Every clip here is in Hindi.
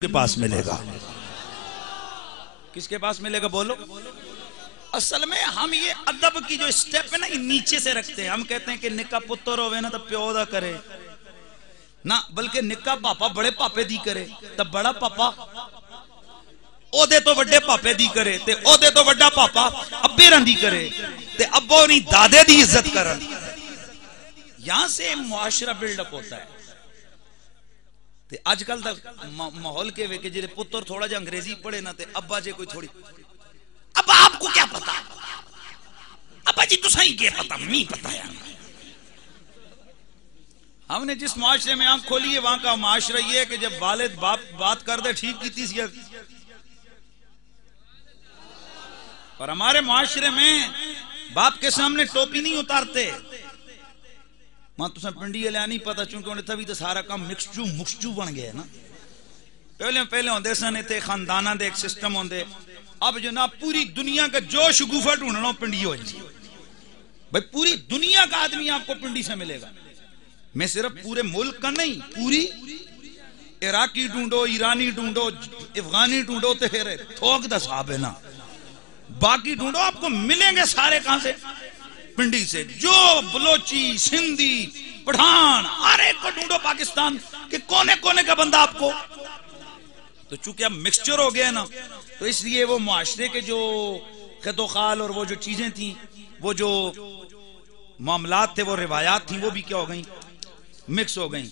के पास मिलेगा। किसके पास मिलेगा बोलो। असल में हम ये अदब की जो स्टेप है ना, ये नीचे से रखते हैं। हम कहते हैं कि निक्का पुत्र होवे ना तो प्यो दा करे ना, बल्कि निक्का पापा बड़े पापे दी करे तो बड़ा पापा ओदे तो बड़े पापे दी करे ते ओदे तो बड़ा पापा अब्बे रंदी करे ते अब्बो नहीं दादे दी इज्जत करन। यहां से मुआशरा बिल्डअप होता है। ते आजकल तक माहौल के वे के जेरे पुत्र थोड़ा जा अंग्रेजी पढ़े ना ते अब्बा जे कोई थोड़ी, अब्बा आपको क्या पता, अब्बा जी तुसा ही क्या पता, मी पता यार। हमने जिस मुआशरे में आंख खोली है वहां का मुआशरा ये है कि जब वालिद बाप बात कर दे ठीक की थी, और हमारे मुआशरे में बाप के सामने टोपी नहीं उतारते। मां तुसा पिंडी लिया नहीं पता, चूंकि उन्हें तभी तो सारा काम मिक्सचू मुक्सचू बन गया ना। पहले होंदे सन इतने खानदाना दे एक सिस्टम होंदे। अब जनाब पूरी दुनिया का जो शगुफा ढूंढना पिंडी हो जाए भाई, पूरी दुनिया का आदमी आपको पिंडी से मिलेगा। मैं सिर्फ पूरे मुल्क का नहीं, पूरी इराकी ढूंढो, ईरानी ढूंढो, अफगानी ढूंढो तो फिर थोक दा साहब है ना, बाकी ढूंढो आपको मिलेंगे सारे कहां से, पिंडी से। जो बलोची, सिंधी, पठान, हर एक को ढूंढो पाकिस्तान के कोने कोने का बंदा आपको। तो चूंकि अब मिक्सचर हो गया ना, तो इसलिए वो मुआशरे के जो खतोखाल और वो जो चीजें थी, वो जो मामलात थे, वो रिवायात थी, वो भी क्या हो गई, मिक्स हो गई।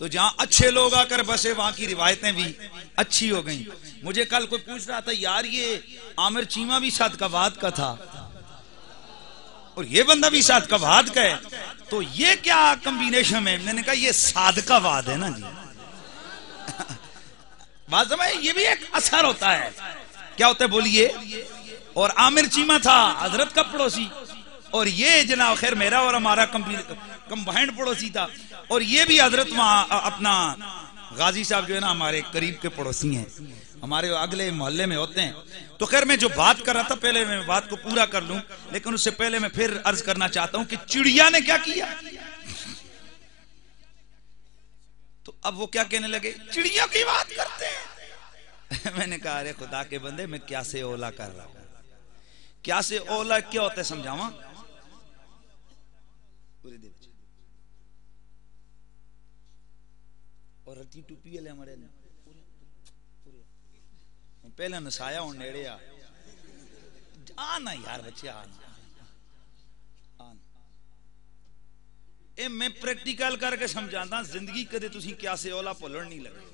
तो जहां अच्छे लोग आकर बसे वहां की रिवायतें भी अच्छी हो गई। मुझे कल कोई पूछ रहा था, यार ये आमिर चीमा भी सादकाबाद का था और ये बंदा भी सादकाबाद का है, तो ये क्या कॉम्बिनेशन है। मैंने कहा ये सादकाबाद है ना जी। बात समझ, ये भी एक असर होता है। क्या होता है बोलिए। और आमिर चीमा था हजरत का पड़ोसी, और ये जनाब खैर मेरा और हमारा कंबाइंड पड़ोसी था, और ये भी हजरत वहां अपना गाजी साहब जो है ना हमारे करीब के पड़ोसी हैं, हमारे अगले मोहल्ले में होते हैं। तो खैर मैं जो बात कर रहा था, पहले मैं बात को पूरा कर लूं, लेकिन उससे पहले मैं फिर अर्ज करना चाहता हूं कि चिड़िया ने क्या किया। तो अब वो क्या कहने लगे, चिड़िया की बात करते हैं। मैंने कहा अरे खुदा के बंदे, मैं क्या से ओला कर रहा हूं। क्या से ओला क्या होता है समझावा। और रटी टूपी वाले हमारे पहले नसाया हूं नेड़े आना यार बच्चे आना। ए मैं प्रैक्टिकल करके समझाता, जिंदगी कदे तुसी क्या से ओला भुलण नहीं लगे।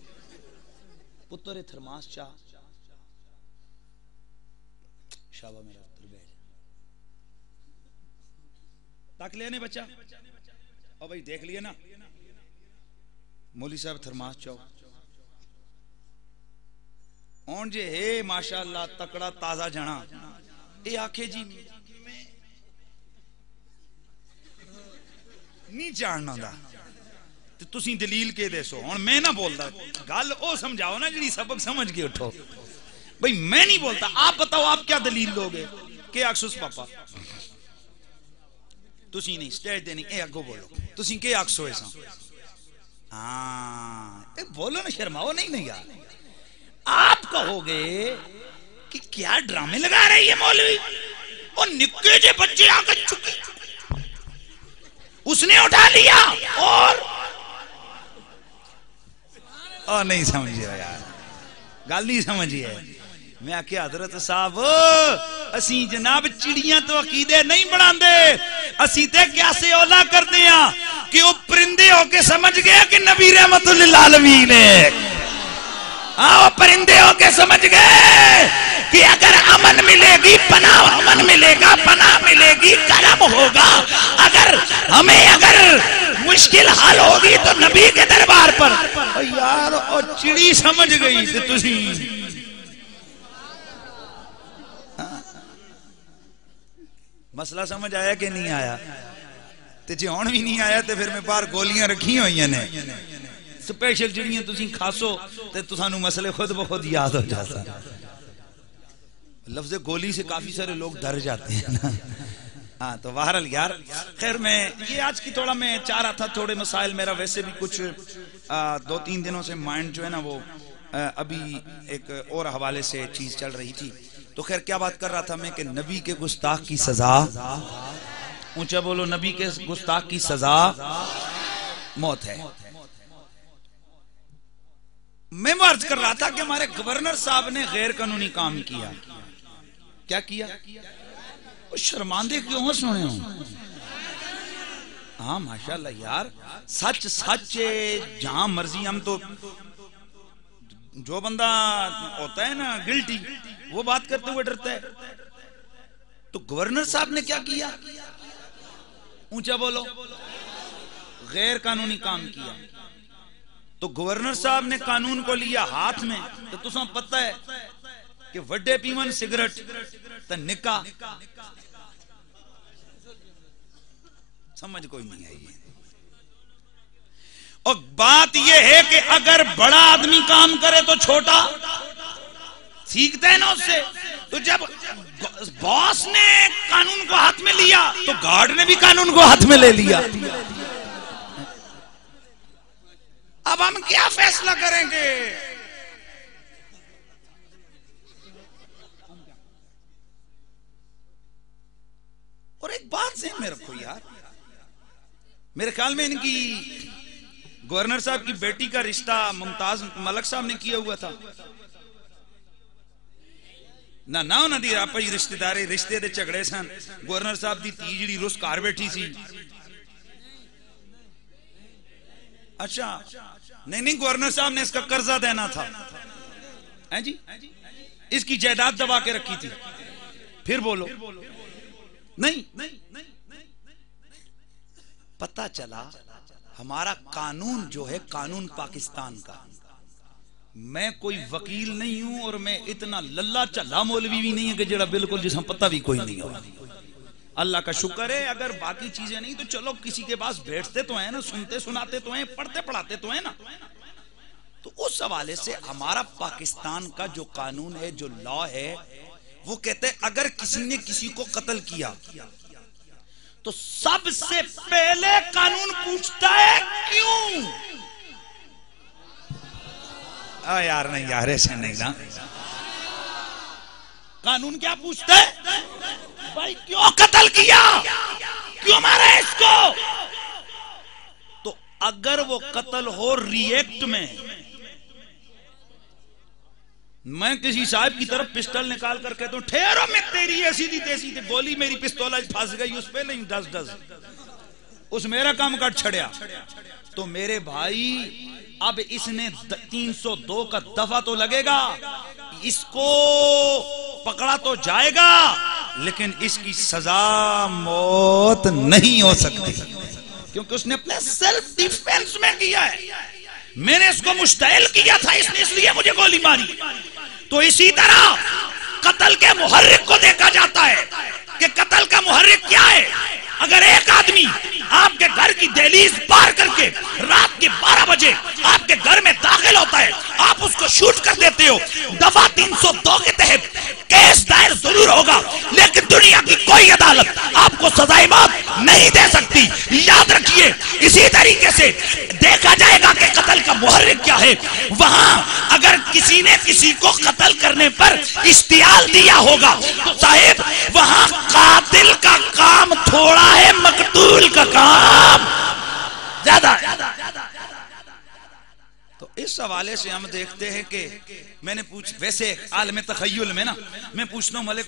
पुत्र थरमास चा शाबा मेरा पुत्र बैठ तक लिया ने बच्चा, और भाई देख लिए ना मौली साहब थरमास चाओ औन जे हे माशाअल्लाह तकड़ा ताजा जना। ये आखे जी नहीं जानना दा ते तुसी दलील के दसो। हुण मैं ना बोलदा, गल ओ समझाओ ना जी सबक समझ के उठो। भाई मैं नहीं बोलता, आप बताओ आप क्या दलील लोगे। के अक्सुस पापा तुसी नहीं स्टेज देनी, ए अगो बोलो तुसी के अक्सो ऐसा। हाँ बोलो ना, शर्माओ नहीं। नहीं यार आप कहोगे कि क्या ड्रामे लगा रही है मौलवी, और निक्के जे बच्चे आकर चुके उसने उठा लिया और नहीं समझिए यार, गल नहीं समझिए। मैं आख्या हजरत साहब असी जनाब चिड़ियां तो अकीदे नहीं बनाते, असी ते क्या से ओला करते हैं कि वो परिंदे होके समझ गया कि नबी रहमतुल लिल आलमीन है। हाँ परिंदे होके समझ गए कि अगर अमन मिलेगी पनाह, अमन मिलेगा पनाह मिलेगी, करम होगा। अगर मुश्किल हाल होगी तो नबी के दरबार पर। यार और चिड़ी समझ गई तो तुसी मसला समझ आया कि नहीं आया। ते जे हुण भी नहीं आया तो फिर मैं बाहर गोलियां रखी हुई ने स्पेशल जिहड़ियां तुसी खासो ते तुसानू मसले खुद ब खुद याद हो जाता। लफ्ज़ गोली से काफी सारे लोग डर जाते हैं ना। हाँ तो बहरहाल यार खैर मैं ये आज की थोड़ा मैं चाह रहा था थोड़े मसाइल, मेरा वैसे भी कुछ 2-3 दिनों से माइंड जो है ना वो अभी एक और हवाले से चीज चल रही थी, तो खैर क्या बात कर रहा था मैं कि नबी के गुस्ताख की सजा, ऊंचा बोलो, नबी के गुस्ताख की सजा मौत है। मैं अर्ज कर रहा था कि हमारे गवर्नर साहब ने गैर कानूनी काम किया। क्या किया? शर्मांदे क्यों हो सुने हो? हाँ माशाल्लाह यार, सच सच जहां मर्जी। हम तो जो बंदा होता है ना गिल्टी, वो बात करते हुए डरता है। तो गवर्नर साहब ने क्या किया? ऊंचा बोलो, गैर कानूनी काम किया। तो गवर्नर साहब ने कानून को लिया हाथ में। तो तुम पता है कि वड्डे पीवन सिगरेट तो निका, समझ कोई नहीं आई। और बात यह है कि अगर बड़ा आदमी काम करे तो छोटा सीखता है ना उससे। तो जब बॉस ने कानून को हाथ में लिया तो गार्ड ने भी कानून को हाथ में ले लिया। अब हम क्या फैसला करेंगे? और एक बात ध्यान में रखो यार, मेरे ख्याल में इनकी गवर्नर साहब की बेटी का रिश्ता मुमताज मलक साहब ने किया हुआ था ना। ना नदी आप रिश्तेदारी रिश्ते दे झगड़े सन। गवर्नर साहब की धी जी रुस घर बैठी सी। अच्छा नहीं, गवर्नर साहब ने इसका कर्जा देना था, है जी, इसकी जायदाद दबा के रखी थी। फिर बोलो नहीं। पता चला हमारा कानून जो है, कानून पाकिस्तान का, मैं कोई वकील नहीं हूं और मैं इतना लल्ला चल्ला मौलवी भी नहीं है कि जरा बिल्कुल जिसमें पता भी कोई नहीं हो। अल्लाह का शुक्र है, अगर बाकी चीजें नहीं तो चलो किसी के पास बैठते तो है ना, सुनते सुनाते तो हैं, पढ़ते पढ़ाते तो है ना। तो उस हवाले से हमारा पाकिस्तान का जो कानून है, जो लॉ है, वो कहते हैं अगर किसी ने किसी को कत्ल किया तो सबसे पहले कानून पूछता है क्यों। यार नहीं यार, ऐसे नहीं ना। कानून क्या पूछता है? भाई क्यों कत्ल किया, क्यों मारा इसको? तो अगर वो कत्ल हो रिएक्ट में, मैं किसी साहब की तरफ पिस्टल निकाल कर कहता हूं ठहरो, मैं तेरी ऐसी थी तैसी थी, गोली मेरी पिस्तौल फंस गई उस पे, नहीं डस उस मेरा काम काट छड़िया। तो मेरे भाई अब इसने 302 का दफा तो लगेगा, इसको पकड़ा तो जाएगा, लेकिन इसकी सजा मौत नहीं हो सकती, क्योंकि उसने अपने सेल्फ डिफेंस में किया है। मैंने इसको मुश्तइल किया था, इसने इसलिए मुझे गोली मारी। तो इसी तरह कत्ल के मुहर्रिक को देखा जाता है कि कत्ल का मुहर्रिक क्या है। अगर एक आदमी आपके घर की दहलीज पार करके रात के 12 बजे आपके घर में दाखिल होता है, आप उसको शूट कर देते हो, दफा 302 के तहत केस दायर जरूर होगा, लेकिन दुनिया की कोई अदालत आपको सजाए मौत नहीं दे सकती। याद रखिए, इसी तरीके से देखा जाएगा कि कत्ल का मुहर्रिक क्या है। वहां अगर किसी ने किसी को कत्ल करने पर इश्तियाल दिया होगा तो साहिब वहां कातिल का काम थोड़ा है, मकतूल का काम ज्यादा। तो इस हवाले से हम देखते हैं कि मैंने वैसे आलम तखय्युल में ना, मैं पूछता हूं मलिक